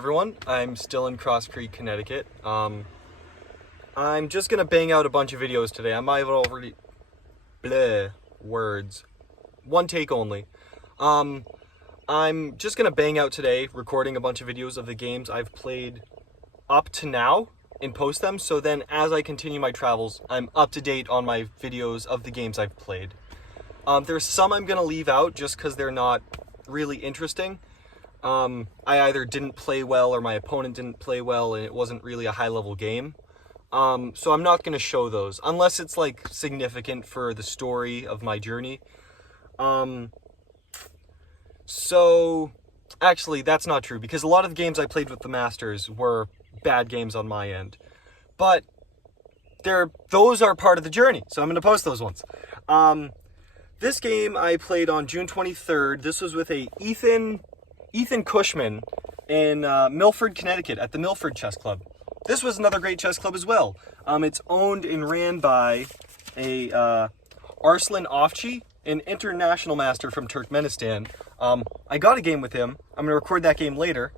Everyone, I'm still in Cross Creek, Connecticut. I'm just gonna bang out a bunch of videos today. I might have already words. One take only. I'm just gonna bang out today, recording a bunch of videos of the games I've played up to now and post them, so then as I continue my travels, I'm up to date on my videos of the games I've played. There's some I'm gonna leave out just because they're not really interesting. I either didn't play well or my opponent didn't play well and it wasn't really a high-level game. So I'm not going to show those unless it's like significant for the story of my journey. So actually that's not true because a lot of the games I played with the Masters were bad games on my end. But those are part of the journey, so I'm going to post those ones. This game I played on June 23rd. This was with Ethan Cushman in Milford, Connecticut at the Milford Chess Club. This was another great chess club as well. It's owned and ran by a Arslan Ofci, an international master from Turkmenistan. I got a game with him. I'm going to record that game later.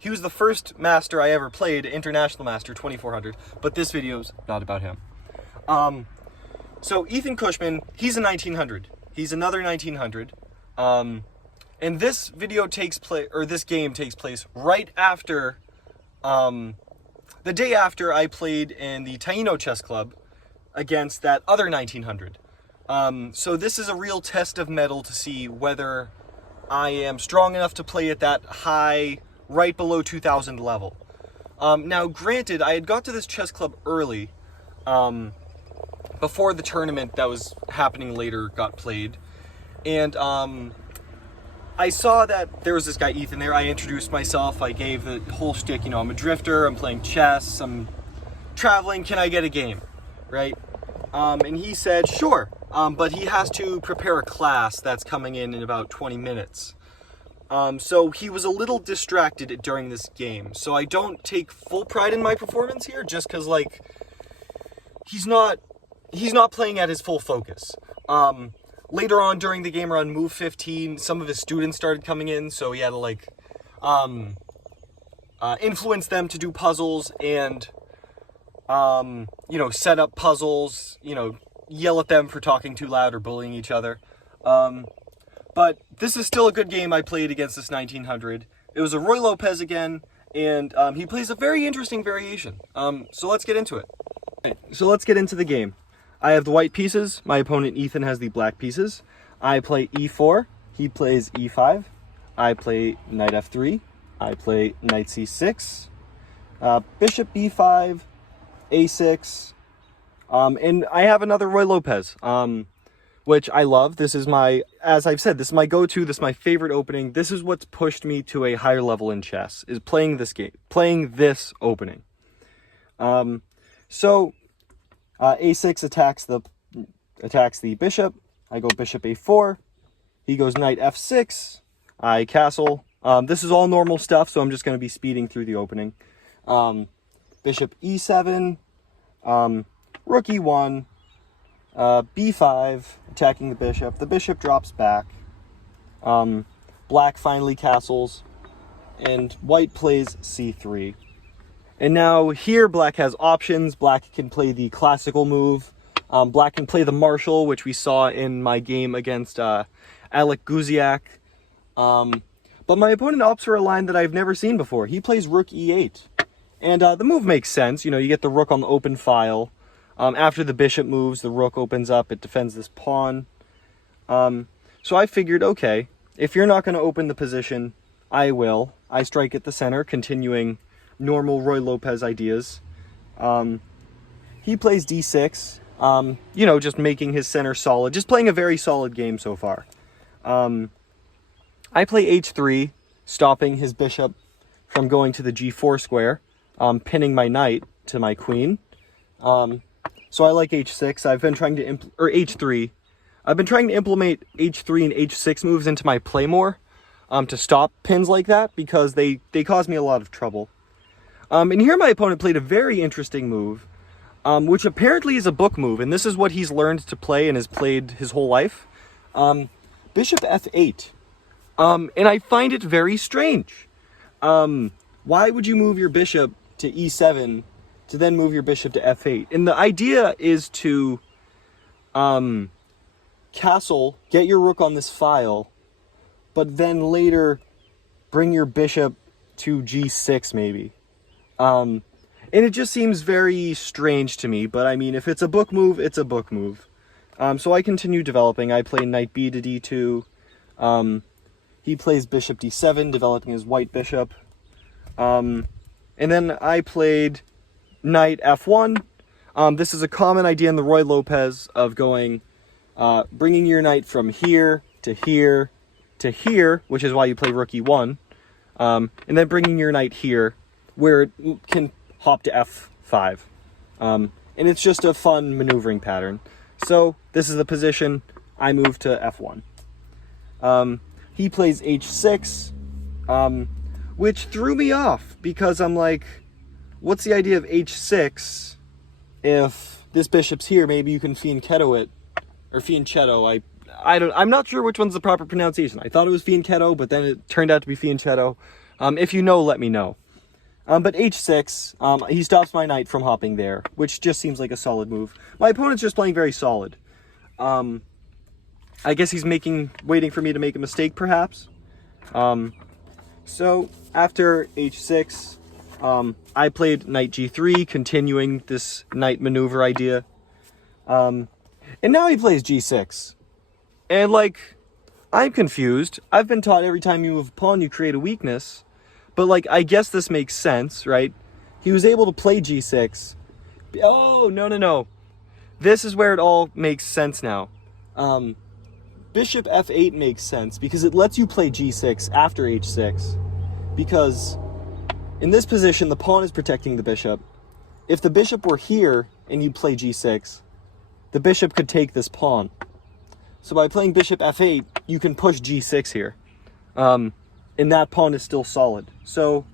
He was the first master I ever played, international master, 2400, but this video's not about him. So Ethan Cushman, he's a 1900. He's another 1900. And this video this game takes place right after, the day after I played in the Taino Chess Club against that other 1900. So this is a real test of mettle to see whether I am strong enough to play at that high, right below 2000 level. Now granted, I had got to this chess club early, before the tournament that was happening later got played, and I saw that there was this guy, Ethan, there. I introduced myself. I gave the whole shtick, you know, I'm a drifter, I'm playing chess, I'm traveling, can I get a game, right? And he said, sure, but he has to prepare a class that's coming in about 20 minutes. So he was a little distracted during this game. So I don't take full pride in my performance here, just because, like, he's not playing at his full focus. Later on during the game, around move 15, some of his students started coming in, so he had to, like, influence them to do puzzles and, you know, set up puzzles, you know, yell at them for talking too loud or bullying each other. But this is still a good game I played against this 1900. It was a Roy Lopez again, and he plays a very interesting variation. So let's get into it. Okay, so let's get into the game. I have the white pieces. My opponent Ethan has the black pieces. I play e4. He plays e5. I play knight f3. I play knight c6. Bishop b5. a6. And I have another Roy Lopez, which I love. This is as I've said, this is my go-to. This is my favorite opening. This is what's pushed me to a higher level in chess, is playing this game, playing this opening. So a6 attacks the bishop. I go bishop a4. He goes knight f6. I castle. This is all normal stuff, so I'm just going to be speeding through the opening. Bishop e7. Rook e1. b5, attacking the bishop. The bishop drops back. Black finally castles. And white plays c3. And now here black has options. Black can play the classical move. Black can play the Marshall, which we saw in my game against Alec Guziak. But my opponent opts for a line that I've never seen before. He plays rook e8. And the move makes sense. You know, you get the rook on the open file. After the bishop moves, the rook opens up. It defends this pawn. So I figured, okay, if you're not going to open the position, I will. I strike at the center, continuing normal Roy Lopez ideas. He plays d6, you know, just making his center solid, just playing a very solid game so far. I play h3, stopping his bishop from going to the g4 square, pinning my knight to my queen. So I like h6. I've been trying to h3. I've been trying to implement h3 and h6 moves into my play more, to stop pins like that, because they cause me a lot of trouble. And here my opponent played a very interesting move, which apparently is a book move, and this is what he's learned to play and has played his whole life. Bishop f8. And I find it very strange. Why would you move your bishop to e7 to then move your bishop to f8? And the idea is to castle, get your rook on this file, but then later bring your bishop to g6 maybe. And it just seems very strange to me, but I mean, if it's a book move, it's a book move. So I continue developing. I play knight b to d2. He plays bishop d7, developing his white bishop. And then I played knight f1. This is a common idea in the Roy Lopez of going, bringing your knight from here to here to here, which is why you play rook e1, and then bringing your knight here, where it can hop to f5. And it's just a fun maneuvering pattern. So this is the position. I move to f1. He plays h6, which threw me off because I'm like, what's the idea of h6 if this bishop's here? Maybe you can fianchetto it, or fianchetto. I'm not sure which one's the proper pronunciation. I thought it was fianchetto, but then it turned out to be fianchetto. If you know, let me know. But h6, he stops my knight from hopping there, which just seems like a solid move. My opponent's just playing very solid. I guess he's waiting for me to make a mistake, perhaps. So after h6, I played knight g3, continuing this knight maneuver idea. And now he plays g6. And like, I'm confused. I've been taught every time you move a pawn, you create a weakness. But like, I guess this makes sense, right? He was able to play g6. Oh, no. This is where it all makes sense now. Bishop f8 makes sense because it lets you play g6 after h6. Because in this position, the pawn is protecting the bishop. If the bishop were here and you play g6, the bishop could take this pawn. So by playing bishop f8, you can push g6 here. And that pawn is still solid. So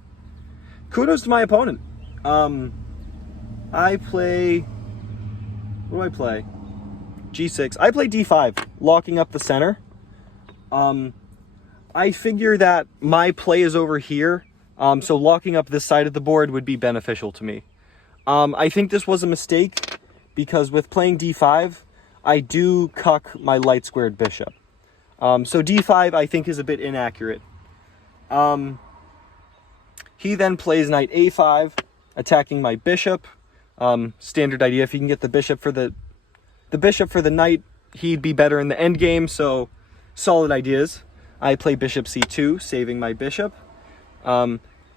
kudos to my opponent. I play... What do I play? g6. I play d5, locking up the center. I figure that my play is over here, so locking up this side of the board would be beneficial to me. I think this was a mistake, because with playing d5, I do cuck my light squared bishop. So d5 I think is a bit inaccurate. He then plays knight a5, attacking my bishop. Standard idea, if you can get the bishop for the knight, he'd be better in the endgame, so solid ideas. I play bishop c2, saving my bishop.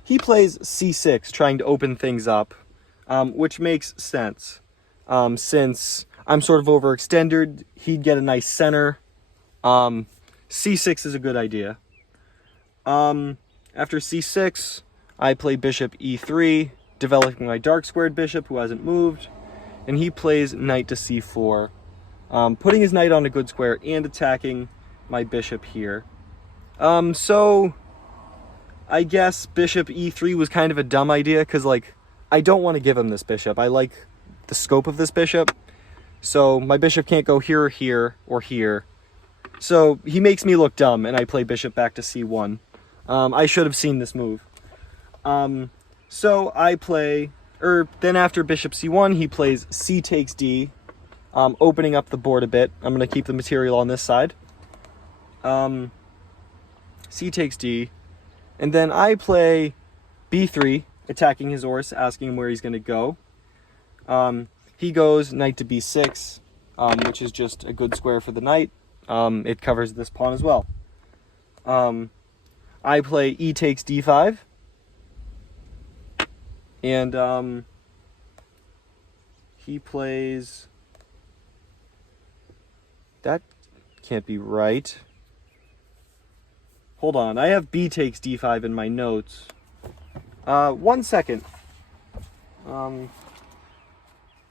He plays c6, trying to open things up, which makes sense. Since I'm sort of overextended, he'd get a nice center. c6 is a good idea. After c6, I play bishop e3, developing my dark squared bishop who hasn't moved. And he plays knight to c4, putting his knight on a good square and attacking my bishop here. So I guess bishop e3 was kind of a dumb idea, because like, I don't want to give him this bishop. I like the scope of this bishop. So my bishop can't go here or here or here. So he makes me look dumb, and I play bishop back to c1. I should have seen this move. So I play... then after bishop c1, he plays c takes d, opening up the board a bit. I'm going to keep the material on this side. C takes d. And then I play b3, attacking his horse, asking him where he's going to go. He goes knight to b6, which is just a good square for the knight. It covers this pawn as well. I play e takes d5. And he plays... That can't be right. Hold on, I have b takes d5 in my notes. 1 second. Move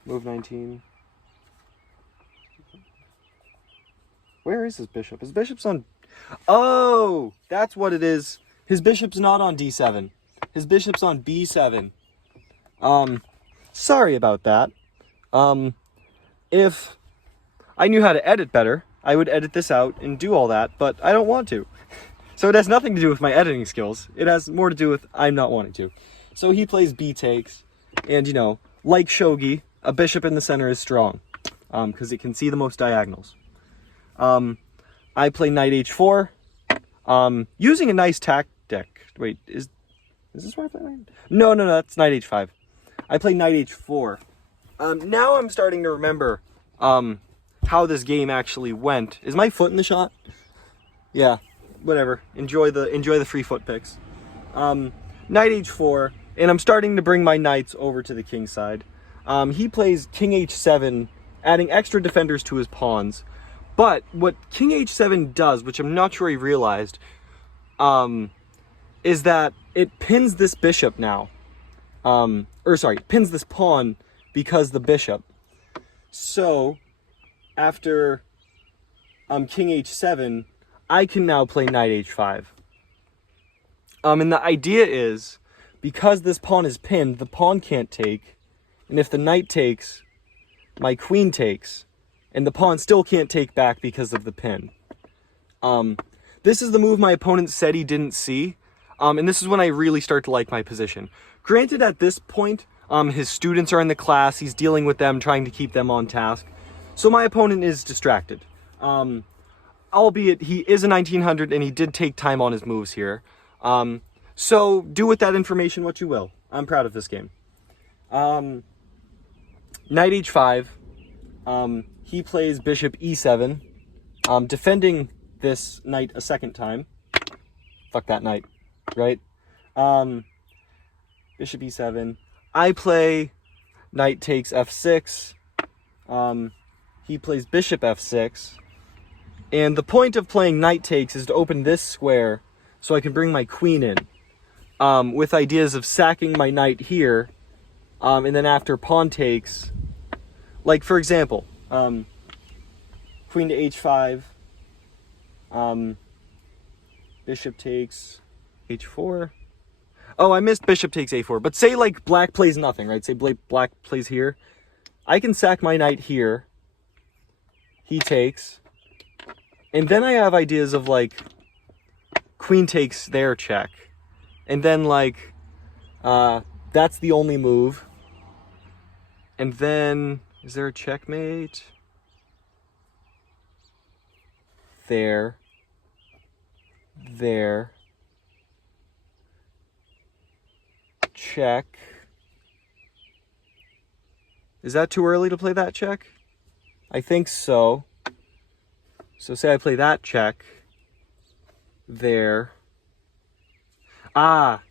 19. Where is his bishop? His bishop's on... Oh, that's what it is. His bishop's not on d7. His bishop's on b7. Sorry about that. If I knew how to edit better, I would edit this out and do all that, but I don't want to. So it has nothing to do with my editing skills. It has more to do with I'm not wanting to. So he plays b takes, and you know, like shogi, a bishop in the center is strong, because it can see the most diagonals. I play knight h4, using a nice tactic. Wait, is this where I play knight? No, that's knight h5. I play knight h4. Now I'm starting to remember how this game actually went. Is my foot in the shot? Yeah, whatever. Enjoy the free foot picks. Knight h4, and I'm starting to bring my knights over to the king side. He plays king h7, adding extra defenders to his pawns. But what king h7 does, which I'm not sure he realized, is that it pins this bishop now. Pins this pawn because the bishop. So, after king h7, I can now play knight h5. And the idea is, because this pawn is pinned, the pawn can't take, and if the knight takes, my queen takes, and the pawn still can't take back because of the pin. This is the move my opponent said he didn't see, and this is when I really start to like my position. Granted, at this point, his students are in the class, he's dealing with them, trying to keep them on task, so my opponent is distracted. Albeit, he is a 1900 and he did take time on his moves here. So, do with that information what you will. I'm proud of this game. Knight h5. He plays bishop e7, defending this knight a second time. Fuck that knight, right? Bishop e7. I play knight takes f6. He plays bishop f6. And the point of playing knight takes is to open this square so I can bring my queen in, with ideas of sacking my knight here, and then after pawn takes, like for example, queen to h5, bishop takes h4. Oh, I missed bishop takes a4, but say like black plays nothing, right? Say black plays here. I can sack my knight here. He takes. And then I have ideas of like queen takes their check. And then like that's the only move. And then is there a checkmate? There. Check. Is that too early to play that check? I think so. So say I play that check. There. Ah,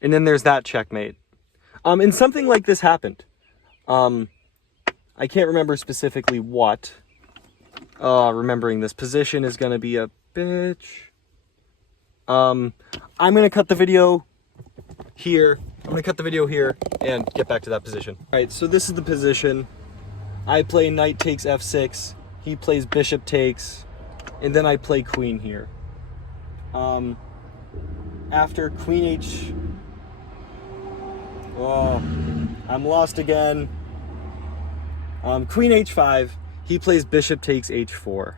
and then there's that checkmate. And something like this happened. I can't remember specifically what. Remembering this position is gonna be a bitch. I'm gonna cut the video here. And get back to that position. Alright, so this is the position. I play knight takes f6. He plays bishop takes. And then I play queen here. After queen h... Oh, I'm lost again. Queen h5. He plays bishop takes h4.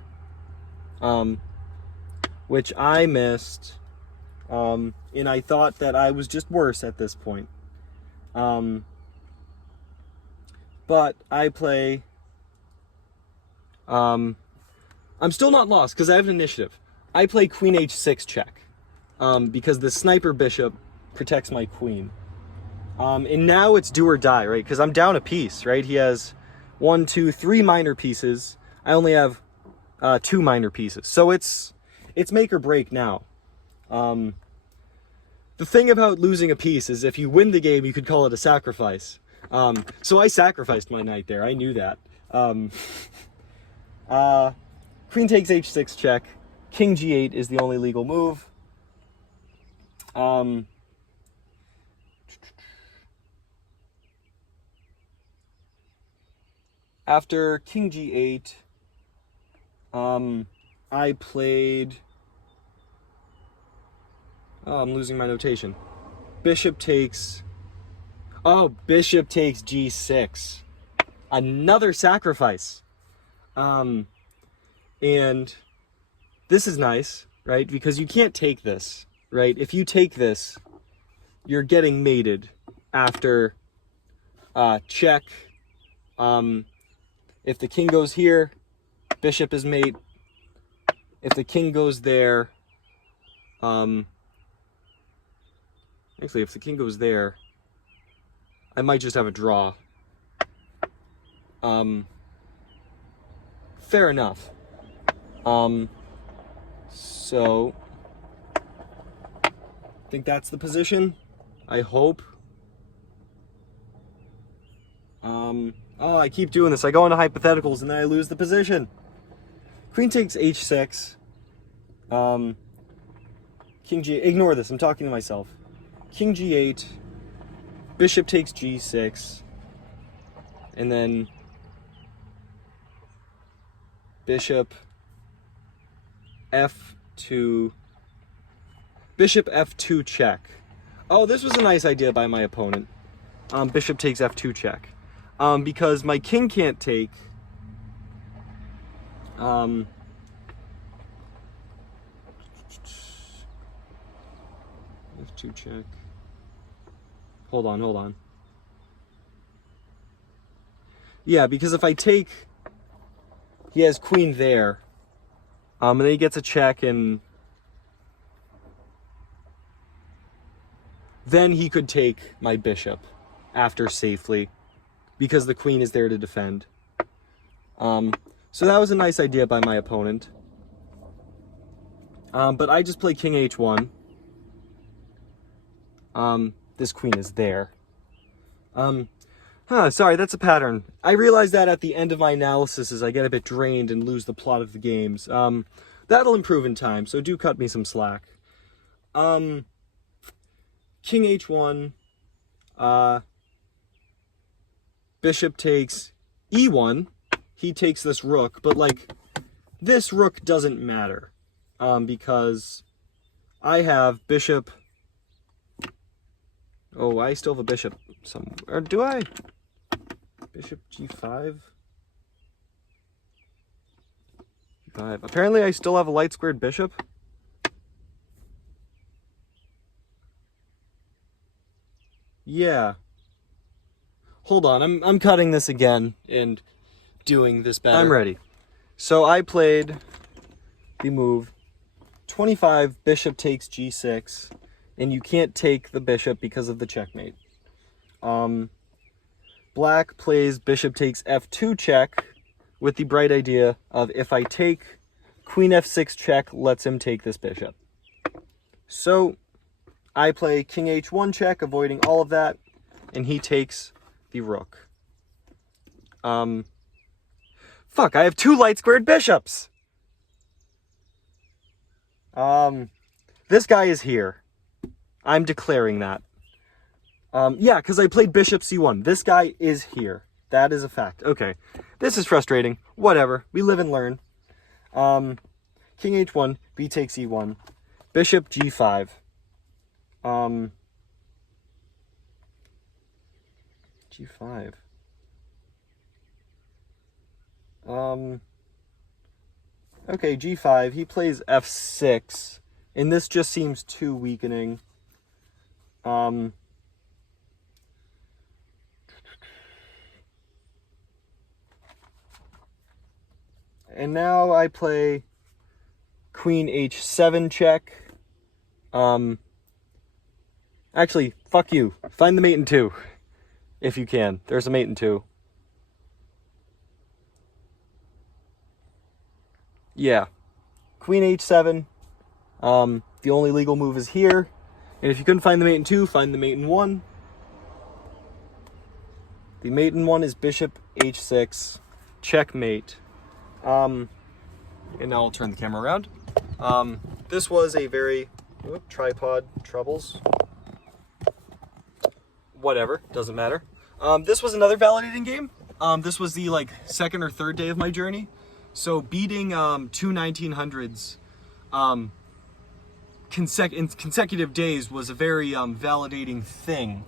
Which I missed. And I thought that I was just worse at this point. But I play... I'm still not lost because I have an initiative. I play queen h6 check. Because the sniper bishop protects my queen. And now it's do or die, right? Because I'm down a piece, right? He has 1, 2, 3 minor pieces. I only have 2 minor pieces. So it's make or break now. The thing about losing a piece is if you win the game, you could call it a sacrifice. So I sacrificed my knight there. I knew that. Queen takes h6 check. King g8 is the only legal move. After king g8, I played... Oh, I'm losing my notation. Bishop takes... Oh, bishop takes g6. Another sacrifice. And this is nice right? Because you can't take this, right? If you take this, you're getting mated after check. If the king goes here, bishop is mate. If the king goes there, actually, if the king goes there, I might just have a draw. Fair enough. So I think that's the position. I hope. Oh, I keep doing this. I go into hypotheticals and then I lose the position. Queen takes h6. King g. Ignore this. I'm talking to myself. King g8. Bishop takes g6. And then bishop f2. Bishop f2 check. Oh, this was a nice idea by my opponent. Bishop takes f2 check. Because my king can't take. F2 check. Hold on. Yeah, because if I take, he has queen there. And then he gets a check, and then he could take my bishop after safely, because the queen is there to defend. So that was a nice idea by my opponent. But I just play king h1. This queen is there. Sorry, that's a pattern. I realize that at the end of my analysis as I get a bit drained and lose the plot of the games. That'll improve in time, so do cut me some slack. King h1. Bishop takes e1. He takes this rook, but like, this rook doesn't matter. Because I have bishop. Oh, I still have a bishop somewhere. Or do I? Bishop g5? G5. Apparently I still have a light squared bishop. Yeah. Hold on, I'm cutting this again and doing this better. I'm ready. So I played the move 25, bishop takes g6, and you can't take the bishop because of the checkmate. Black plays bishop takes f2 check with the bright idea of if I take queen f6 check, lets him take this bishop. So I play king h1 check, avoiding all of that, and he takes the rook. Fuck, I have two light squared bishops. This guy is here. I'm declaring that. Yeah, because I played bishop c1. This guy is here. That is a fact. Okay. This is frustrating. Whatever. We live and learn. King h1, b takes e1. Bishop g5. G5. Okay, g5. He plays f6. And this just seems too weakening. And now I play queen h7 check. Actually, fuck you. Find the mate in 2. If you can. There's a mate in 2. Yeah. Queen h7. The only legal move is here. And if you couldn't find the mate in 2, find the mate in 1. The mate in 1 is bishop h6. Checkmate. And now I'll turn the camera around. This was a very... tripod troubles. Whatever. Doesn't matter. This was another validating game. This was the, second or third day of my journey. So beating two 1900s in consecutive days was a very validating thing.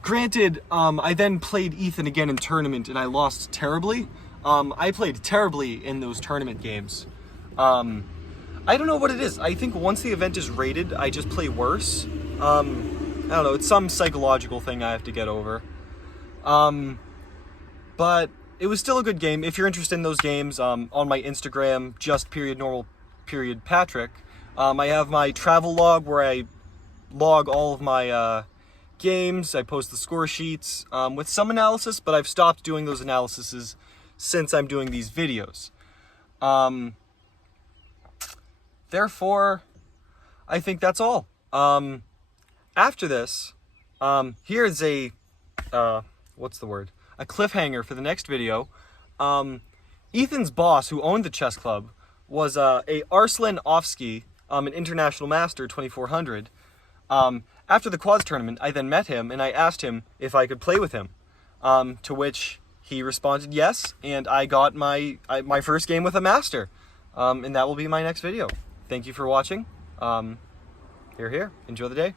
Granted, I then played Ethan again in tournament and I lost terribly. I played terribly in those tournament games. I don't know what it is. I think once the event is rated, I just play worse. I don't know, it's some psychological thing I have to get over. But it was still a good game. If you're interested in those games, on my Instagram, _Patrick, I have my travel log where I log all of my games. I post the score sheets with some analysis, but I've stopped doing those analyses since I'm doing these videos. Therefore, I think that's all. After this, here's a, what's the word? A cliffhanger for the next video. Ethan's boss, who owned the chess club, was a Arslan Ofsky, an international master, 2400. After the quads tournament, I then met him, and I asked him if I could play with him, to which he responded yes, and I got my first game with a master, and that will be my next video. Thank you for watching. Here. Enjoy the day.